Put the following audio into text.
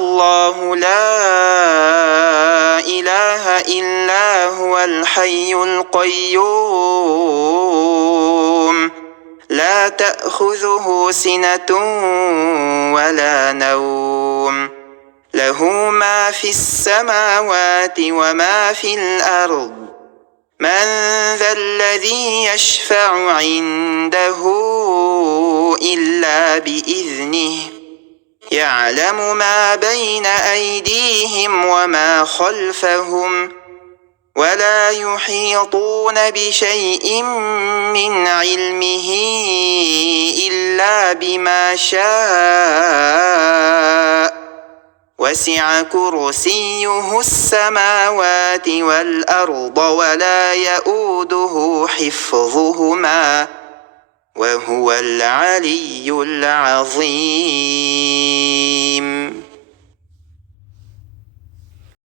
الله لا إله إلا هو الحي القيوم لا تأخذه سنة ولا نوم له ما في السماوات وما في الأرض من ذا الذي يشفع عنده إلا بإذنه يعلم ما بين أيديهم وما خلفهم ولا يحيطون بشيء من علمه إلا بما شاء وسع كرسيه السماوات والأرض ولا يؤوده حفظهما وهو العلي العظيم.